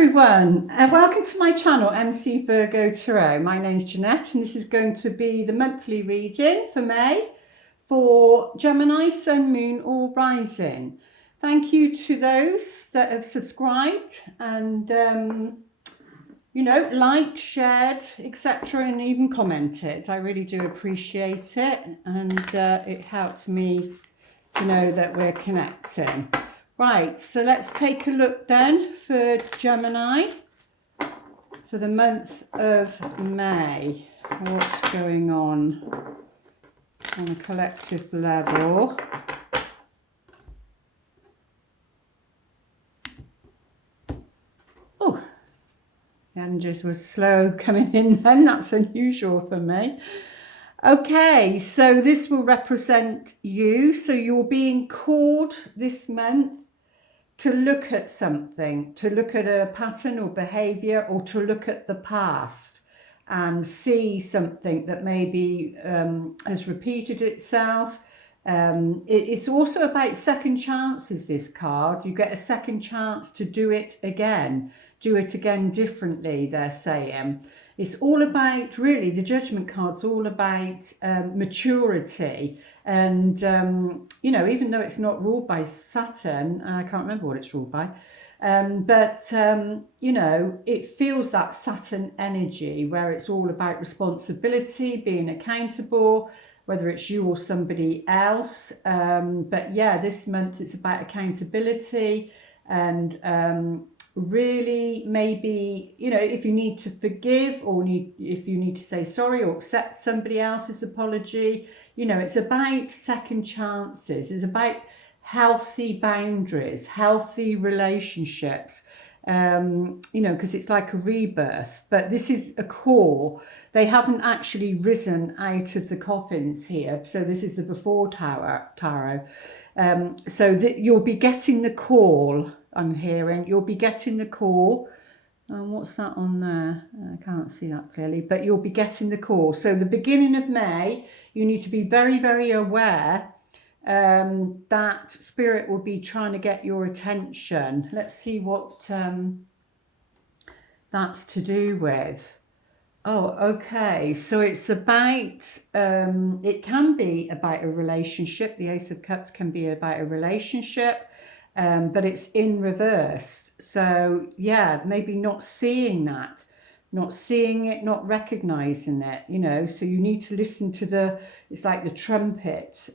everyone, welcome to my channel, MC Virgo Tarot. My name's Jeanette and this is going to be the monthly reading for May for Gemini, Sun, Moon or Rising. Thank you to those that have subscribed and liked, shared, etc. and even commented. I really do appreciate it, and it helps me to know that we're connecting. Right, so let's take a look then for Gemini for the month of May. What's going on a collective level? Oh, the energies were slow coming in then. That's unusual for me. Okay, so this will represent you. So you're being called this month to look at something, to look at a pattern or behavior, or to look at the past and see something that maybe has repeated itself. It's also about second chances, this card. You get a second chance to do it again differently, they're saying. It's all about, really, the Judgment card's all about maturity. And, even though it's not ruled by Saturn, I can't remember what it's ruled by, it feels that Saturn energy where it's all about responsibility, being accountable, whether it's you or somebody else. But yeah, this month it's about accountability and really maybe, if you need to forgive or if you need to say sorry or accept somebody else's apology, it's about second chances. It's about healthy boundaries, healthy relationships, because it's like a rebirth. But this is a call. They haven't actually risen out of the coffins here. So this is the before tarot. So that you'll be getting the call. I'm hearing you'll be getting the call. What's that on there? I can't see that clearly, but you'll be getting the call. So the beginning of May, you need to be very, very aware that spirit will be trying to get your attention. Let's see what that's to do with. Oh, okay. So it's about, it can be about a relationship. The Ace of Cups can be about a relationship. But it's in reverse. So yeah, maybe not seeing that, not seeing it, not recognizing it, so you need to listen to it's like the trumpet.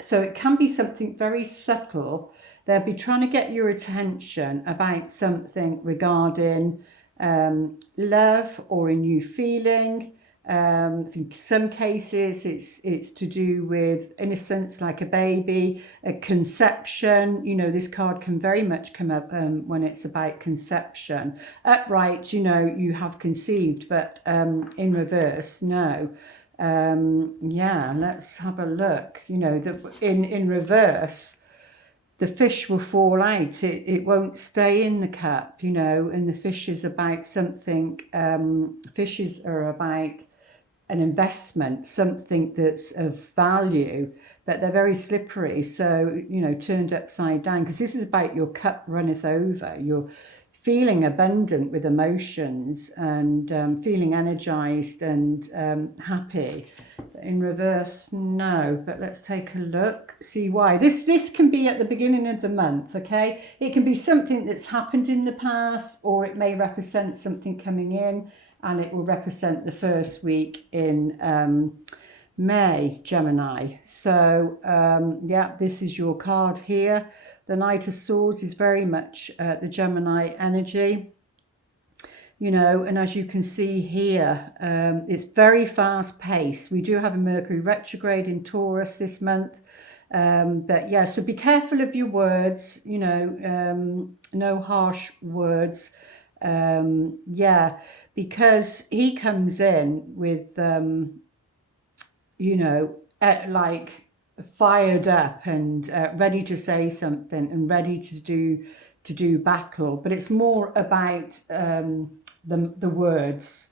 So it can be something very subtle. They'll be trying to get your attention about something regarding love or a new feeling. In some cases it's to do with innocence, like a baby, a conception. This card can very much come up when it's about conception. Upright, you have conceived, but in reverse, no. Yeah, let's have a look. In reverse, the fish will fall out. It won't stay in the cup, and the fish is about something. Fishes are about an investment, something that's of value, but they're very slippery. So, turned upside down, because this is about your cup runneth over. You're feeling abundant with emotions and feeling energized and happy. In reverse, no. But let's take a look, see why. This can be at the beginning of the month, okay? It can be something that's happened in the past, or it may represent something coming in, and it will represent the first week in May, Gemini. So, yeah, this is your card here. The Knight of Swords is very much the Gemini energy. And as you can see here, it's very fast paced. We do have a Mercury retrograde in Taurus this month. But yeah, so be careful of your words, no harsh words. Yeah, because he comes in with, like fired up and ready to say something and ready to do battle. But it's more about the words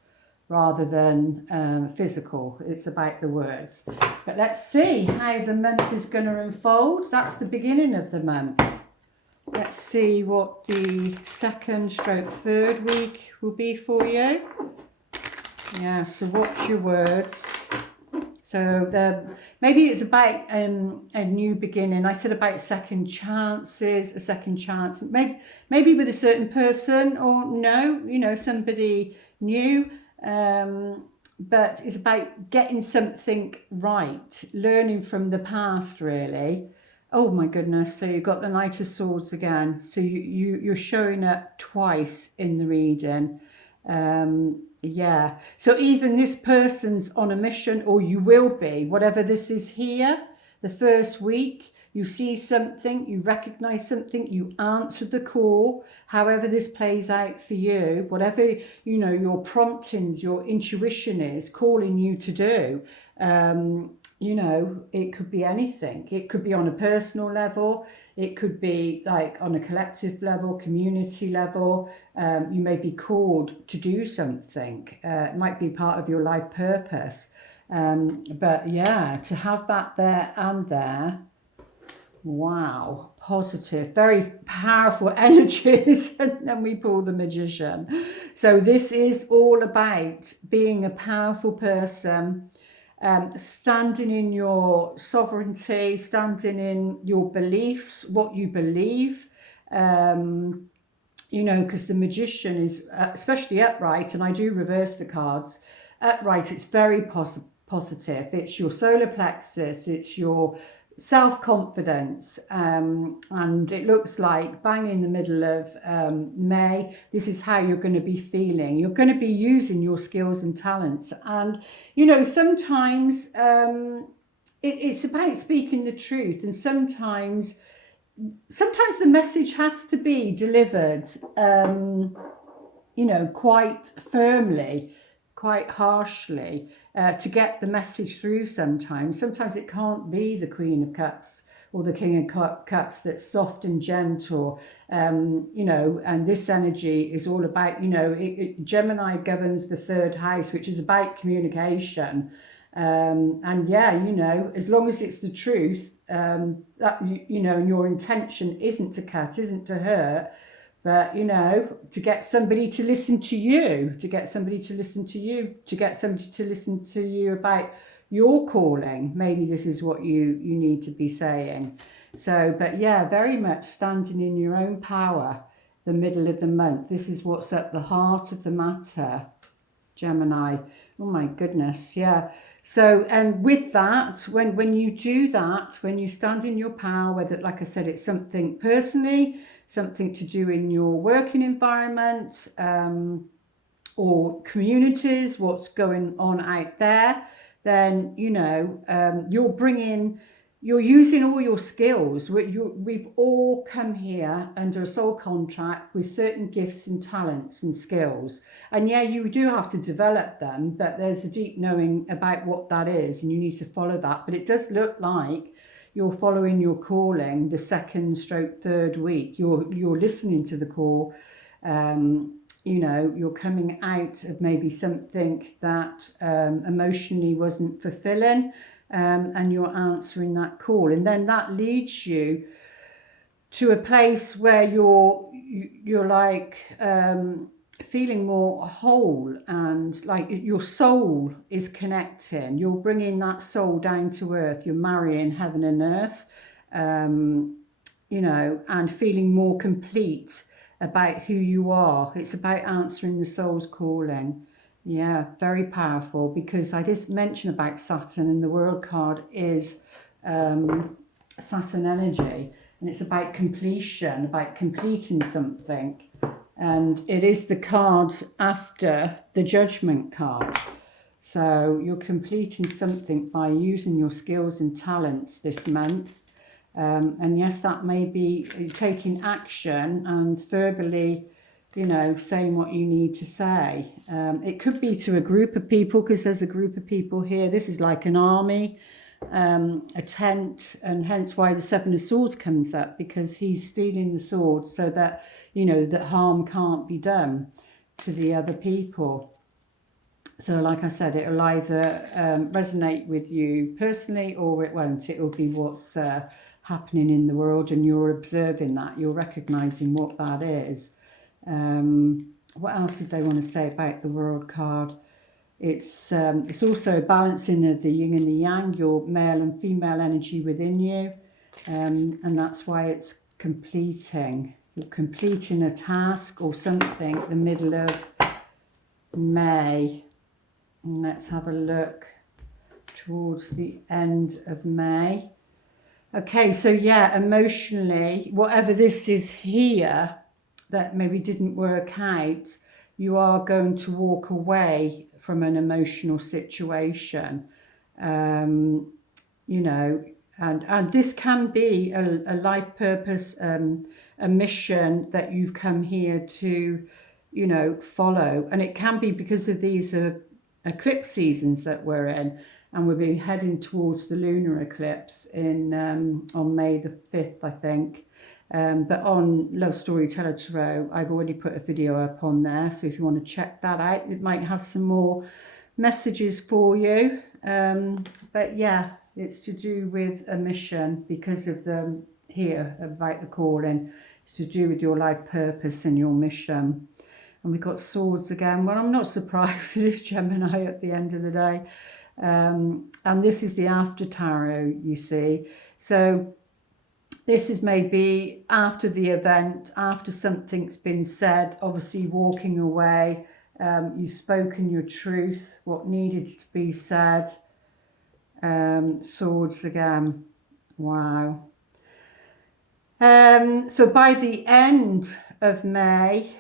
rather than physical. It's about the words. But let's see how the month is going to unfold. That's the beginning of the month. Let's see what the second stroke third week will be for you. Yeah, so what's your words? So maybe it's about a new beginning. I said about second chances, a second chance, maybe with a certain person, or no, you know, somebody new. But it's about getting something right, learning from the past, really. Oh my goodness! So you've got the Knight of Swords again. So you're showing up twice in the reading. Yeah, so either this person's on a mission, or you will be, whatever this is here, the first week, you see something, you recognize something, you answer the call, however this plays out for you, whatever, you know, your promptings, your intuition is calling you to do. You know, it could be anything. It could be on a personal level. It could be like on a collective level, community level. You may be called to do something. It might be part of your life purpose. But yeah, to have that there and there, wow, positive, very powerful energies. And then we pull the Magician. So this is all about being a powerful person. Standing in your sovereignty, standing in your beliefs, what you believe, you know, because the Magician is, especially upright, and I do reverse the cards, upright, it's very positive. It's your solar plexus, it's your self-confidence, and it looks like bang in the middle of May, this is how you're going to be feeling. You're going to be using your skills and talents, and you know, sometimes it's about speaking the truth, and sometimes the message has to be delivered, you know, quite firmly, quite harshly, to get the message through sometimes. Sometimes it can't be the Queen of Cups or the King of Cups that's soft and gentle, you know, and this energy is all about, you know, Gemini governs the third house, which is about communication. And yeah, you know, as long as it's the truth, that you know, and your intention isn't to cut, isn't to hurt, but you know, to get somebody to listen to you, to get somebody to listen to you, to get somebody to listen to you about your calling. Maybe this is what you need to be saying. So, but yeah, very much standing in your own power, the middle of the month. This is what's at the heart of the matter, Gemini. Oh my goodness, yeah. So, and with that, when you do that, when you stand in your power, whether, like I said, it's something personally, something to do in your working environment, or communities, what's going on out there, then, you know, you're using all your skills. We've all come here under a soul contract with certain gifts and talents and skills. And yeah, you do have to develop them, but there's a deep knowing about what that is, and you need to follow that. But it does look like you're following your calling the second stroke third week. You're listening to the call. You know, you're coming out of maybe something that emotionally wasn't fulfilling, and you're answering that call, and then that leads you to a place where you're like feeling more whole, and like your soul is connecting. You're bringing that soul down to earth. You're marrying heaven and earth, you know, and feeling more complete about who you are. It's about answering the soul's calling. Yeah, very powerful, because I just mentioned about Saturn, and the World card is Saturn energy, and it's about completion, about completing something. And it is the card after the Judgment card. So you're completing something by using your skills and talents this month. And yes, that may be taking action and verbally, you know, saying what you need to say. It could be to a group of people, because there's a group of people here. This is like an army, a tent, and hence why the Seven of Swords comes up, because he's stealing the sword so that, you know, that harm can't be done to the other people. So like I said, it will either resonate with you personally, or it won't. It will be what's happening in the world, and you're observing that, you're recognizing what that is. What else did they want to say about the world card? It's also a balancing of the yin and the yang, your male and female energy within you, and that's why it's completing. You're completing a task or something the middle of May. And let's have a look towards the end of May. Okay, so yeah, emotionally, whatever this is here that maybe didn't work out, you are going to walk away from an emotional situation, you know, and this can be a life purpose, a mission that you've come here to, you know, follow. And it can be because of these eclipse seasons that we're in, and we'll be heading towards the lunar eclipse in on May the 5th, I think. But on Love Storyteller Tarot, I've already put a video up on there, so if you want to check that out, it might have some more messages for you. But yeah, it's to do with a mission because of the here about the calling. It's to do with your life purpose and your mission. And we've got swords again. Well, I'm not surprised. It is Gemini at the end of the day. And this is the after tarot, you see. So this is maybe after the event, after something's been said, obviously walking away. You've spoken your truth, what needed to be said. Swords again. Wow. So by the end of May,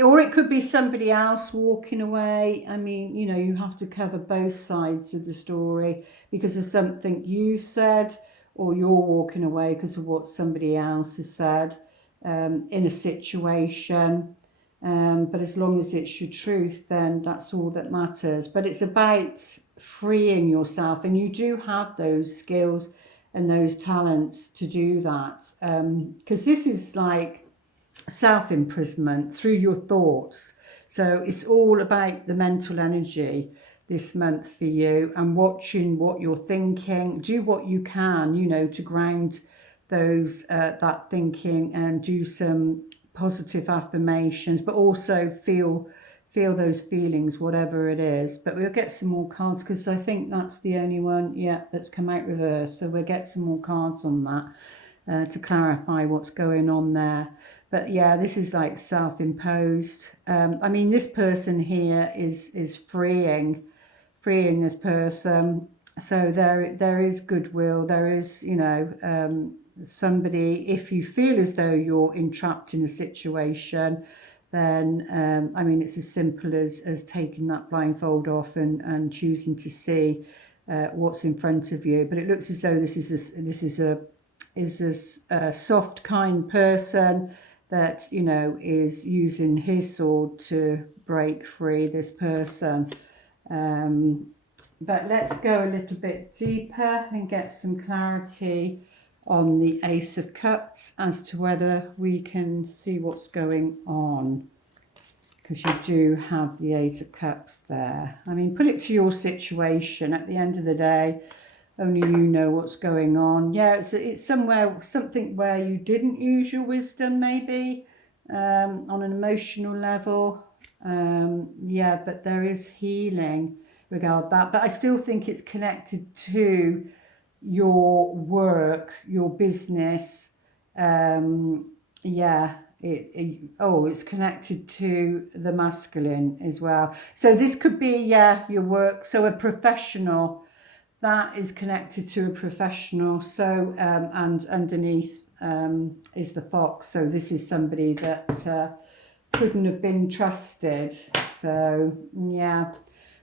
or it could be somebody else walking away. I mean, you know, you have to cover both sides of the story because of something you said, or you're walking away because of what somebody else has said in a situation. But as long as it's your truth, then that's all that matters. But it's about freeing yourself, and you do have those skills and those talents to do that. Because this is like self-imprisonment through your thoughts. So it's all about the mental energy this month for you, and watching what you're thinking. Do what you can, you know, to ground those that thinking, and do some positive affirmations, but also feel those feelings, whatever it is. But we'll get some more cards because I think that's the only one yet that's come out reverse. So we'll get some more cards on that to clarify what's going on there. But yeah, this is like self-imposed. I mean, this person here is freeing this person. So there is goodwill. There is, you know, somebody, if you feel as though you're entrapped in a situation, then I mean, it's as simple as taking that blindfold off and choosing to see what's in front of you. But it looks as though this is a soft, kind person that, you know, is using his sword to break free this person. But let's go a little bit deeper and get some clarity on the Ace of Cups as to whether we can see what's going on. Because you do have the Eight of Cups there. I mean, put it to your situation. At the end of the day, only you know what's going on. Yeah, it's something where you didn't use your wisdom, maybe, on an emotional level. Yeah, but there is healing regarding that. But I still think it's connected to your work, your business. Yeah, it's connected to the masculine as well. So this could be, yeah, your work. So a professional. That is connected to a professional. So, and underneath is the fox. So this is somebody that couldn't have been trusted. So, yeah.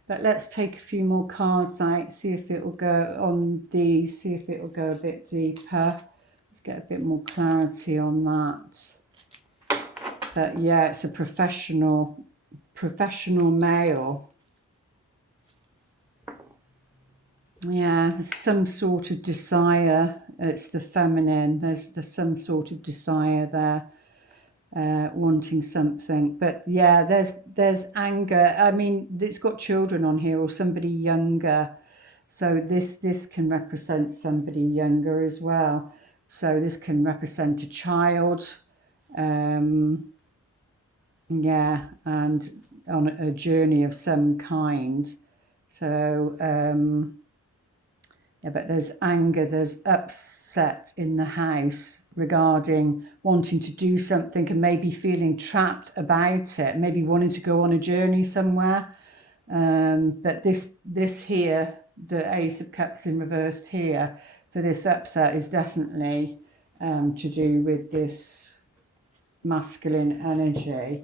But let's take a few more cards out, see if it will go on these, see if it will go a bit deeper. Let's get a bit more clarity on that. But yeah, it's a professional male. Yeah, there's some sort of desire. It's the feminine. There's some sort of desire there, wanting something. But yeah, there's anger. I mean, it's got children on here, or somebody younger So this can represent somebody younger as well. So this can represent a child, yeah, and on a journey of some kind. So yeah, but there's anger, there's upset in the house regarding wanting to do something and maybe feeling trapped about it, maybe wanting to go on a journey somewhere. But this here, the Ace of Cups in reversed here, for this upset is definitely to do with this masculine energy.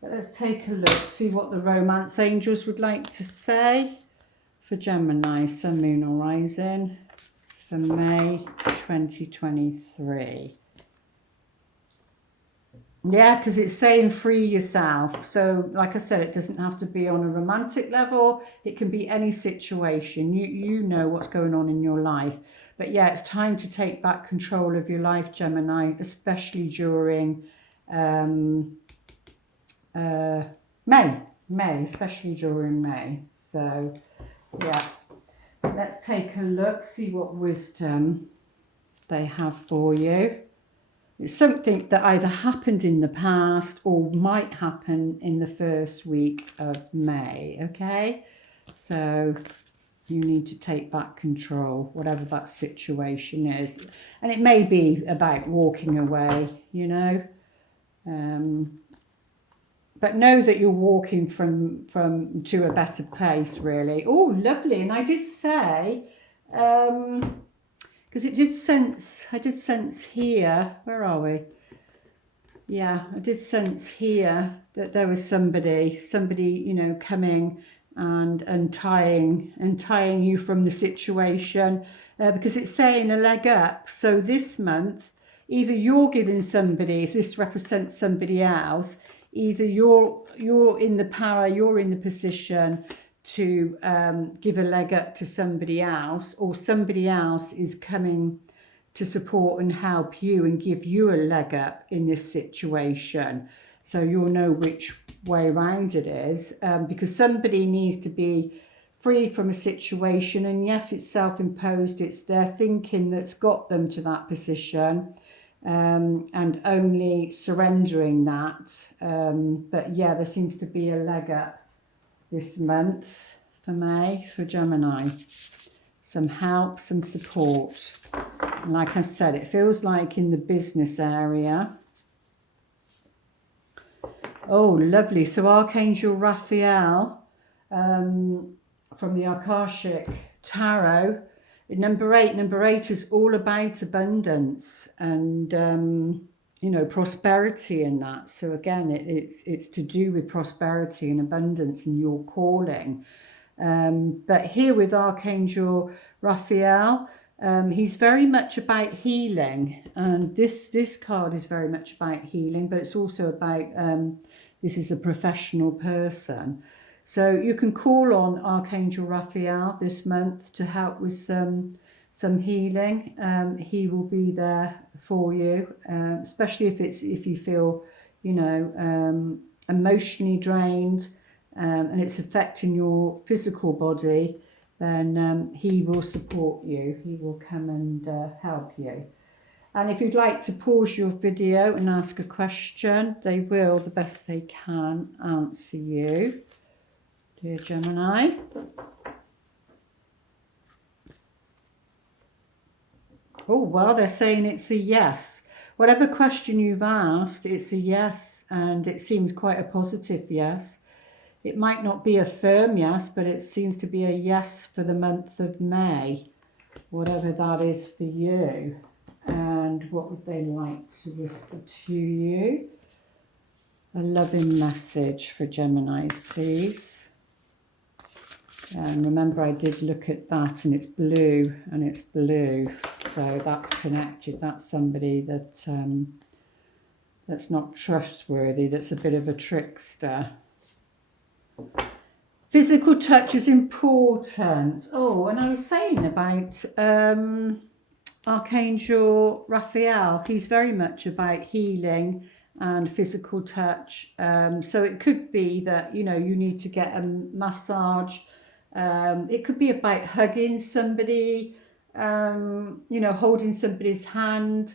But let's take a look, see what the romance angels would like to say for Gemini, Sun, Moon or Rising for May 2023. Yeah, because it's saying free yourself. So like I said, it doesn't have to be on a romantic level. It can be any situation. You know what's going on in your life. But yeah, it's time to take back control of your life, Gemini, especially during May, especially during May. So yeah, let's take a look, see what wisdom they have for you. It's something that either happened in the past or might happen in the first week of May, okay? So you need to take back control, whatever that situation is. And it may be about walking away, you know. But know that you're walking from to a better place, really. Oh, lovely. And I did say, because I did sense here, where are we? Yeah, I did sense here that there was somebody, you know, coming and untying you from the situation, because it's saying a leg up. So this month, either you're giving somebody, if this represents somebody else, either you're in the power, you're in the position to give a leg up to somebody else, or somebody else is coming to support and help you and give you a leg up in this situation. So you'll know which way around it is, because somebody needs to be freed from a situation. And yes, it's self-imposed, it's their thinking that's got them to that position, and only surrendering that. But yeah, there seems to be a leg up this month for May, for Gemini. Some help, some support. And like I said, it feels like in the business area. Oh, lovely. So Archangel Raphael, from the Akashic Tarot, number eight is all about abundance and you know, prosperity and that. So again, it's to do with prosperity and abundance and your calling. But here with Archangel Raphael, he's very much about healing, and this card is very much about healing, but it's also about this is a professional person. So you can call on Archangel Raphael this month to help with some healing. He will be there for you, especially if you feel, you know, emotionally drained, and it's affecting your physical body. Then he will support you. He will come and help you. And if you'd like to pause your video and ask a question, they will, the best they can, answer you, dear Gemini. Oh, well, they're saying it's a yes. Whatever question you've asked, it's a yes, and it seems quite a positive yes. It might not be a firm yes, but it seems to be a yes for the month of May, whatever that is for you. And what would they like to whisper to you? A loving message for Geminis, please. And remember, I did look at that, and it's blue, so that's connected. That's somebody that that's not trustworthy, that's a bit of a trickster. Physical touch is important. Oh, and I was saying about Archangel Raphael. He's very much about healing and physical touch. So it could be that, you know, you need to get a massage, It could be about hugging somebody, holding somebody's hand.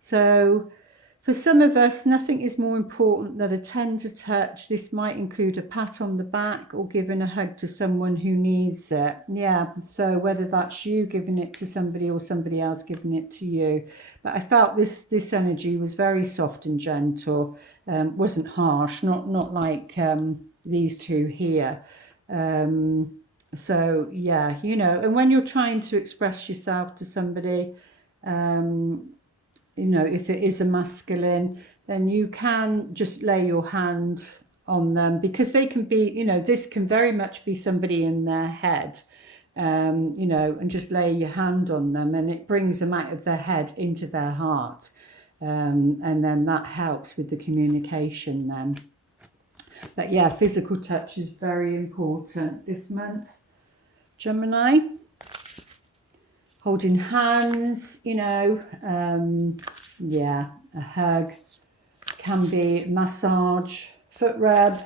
So for some of us, nothing is more important than a tender touch. This might include a pat on the back or giving a hug to someone who needs it. Yeah, so whether that's you giving it to somebody or somebody else giving it to you. But I felt this energy was very soft and gentle, wasn't harsh, not like these two here. So yeah, and when you're trying to express yourself to somebody, if it is a masculine, then you can just lay your hand on them, because they can be, this can very much be somebody in their head, and just lay your hand on them and it brings them out of their head into their heart. And then that helps with the communication then. But yeah, physical touch is very important this month, Gemini. Holding hands, yeah, a hug, can be massage, foot rub.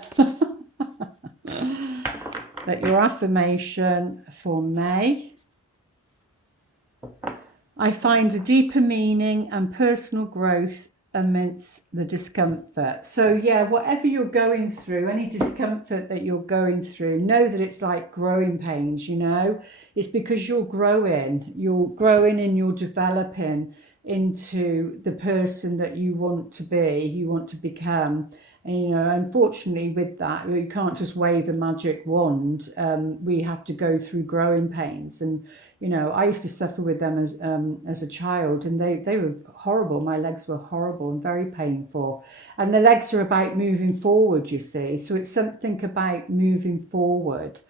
But your affirmation for May: I find a deeper meaning and personal growth amidst the discomfort. So yeah, whatever you're going through, any discomfort that you're going through, know that it's like growing pains, it's because you're growing and you're developing into the person that you want to be, you want to become. And unfortunately with that, you can't just wave a magic wand. We have to go through growing pains. And I used to suffer with them as a child, and they were horrible. My legs were horrible and very painful. And the legs are about moving forward, you see. So it's something about moving forward.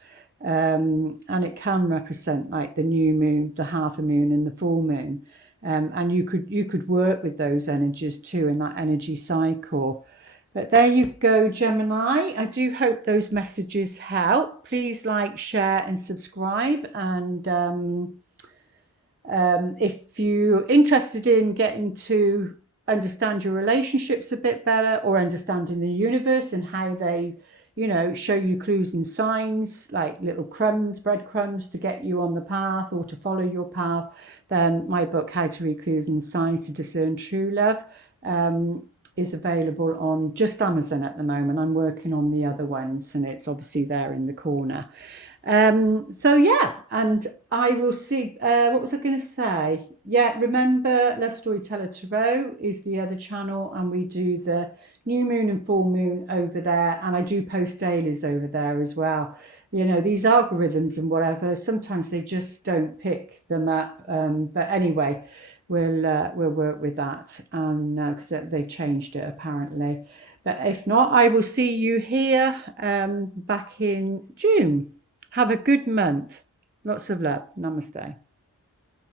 And it can represent like the new moon, the half a moon and the full moon. And you could work with those energies too in that energy cycle. But there you go, Gemini. I do hope those messages help. Please like, share and subscribe. And if you're interested in getting to understand your relationships a bit better, or understanding the universe and how they, show you clues and signs, like little breadcrumbs to get you on the path or to follow your path, then my book, How to Read Clues and Signs to Discern True Love, is available on just Amazon at the moment. I'm working on the other ones, and it's obviously there in the corner. So yeah, and I will see, what was I going to say? Yeah, remember Love Storyteller Tarot is the other channel, and we do the new moon and full moon over there, and I do post dailies over there as well. These algorithms and whatever, sometimes they just don't pick them up. But anyway, we'll work with that, and because they've changed it apparently. But if not, I will see you here back in June. Have a good month. Lots of love. Namaste.